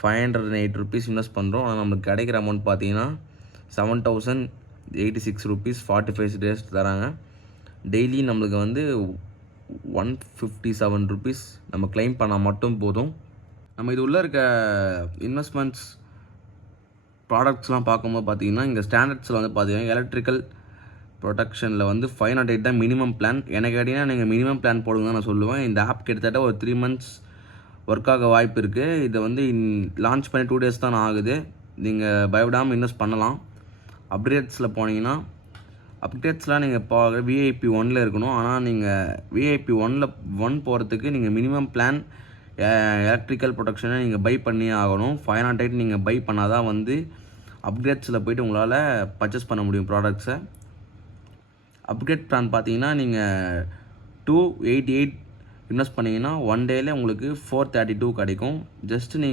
₹508 invest பண்ணுறோம். ஆனால் நம்மளுக்கு கிடைக்கிற அமௌண்ட் பார்த்தீங்கன்னா ₹7,086 45 days தராங்க. டெய்லி நம்மளுக்கு வந்து ₹157 நம்ம கிளைம் பண்ணால் மட்டும் போதும். நம்ம இது உள்ளே இருக்க இன்வெஸ்ட்மெண்ட்ஸ் ப்ராடக்ட்ஸ்லாம் பார்க்கும்போது பார்த்தீங்கன்னா, இங்கே ஸ்டாண்டர்ட்ஸில் வந்து பார்த்தீங்கன்னா எலக்ட்ரிக்கல் ப்ரொடெக்ஷனில் வந்து 508 தான் மினிமம் பிளான். எனக்கு கேட்டிங்கன்னா நீங்கள் மினிமம் பிளான் போடுங்க தான் நான் சொல்லுவேன். இந்த ஆப் கிட்டத்தட்ட ஒரு 3 months ஒர்க் ஆக வாய்ப்பு இருக்குது. இதை வந்து லான்ச் பண்ணி 2 days தான் ஆகுது. நீங்கள் பயப்படாமல் இன்வெஸ்ட் பண்ணலாம். அப்டேட்ஸில் போனீங்கன்னா அப்டேட்ஸ்லாம் நீங்கள் இப்போ VIP 1ல் இருக்கணும். ஆனால் நீங்கள் VIP 1 போகிறதுக்கு நீங்கள் மினிமம் பிளான் எலக்ட்ரிக்கல் ப்ரொடெக்ஷனை நீங்கள் பை பண்ணியே ஆகணும். 508 நீங்கள் பை பண்ணால் தான் வந்து அப்டேட்ஸில் போய்ட்டு உங்களால் பர்ச்சேஸ் பண்ண முடியும் ப்ராடக்ட்ஸை. அப்கிரேட் பிளான் பார்த்தீங்கன்னா நீங்கள் 288 இன்வெஸ்ட் பண்ணிங்கன்னா 1 டேயில் உங்களுக்கு 432 கிடைக்கும். ஜஸ்ட்டு நீங்கள்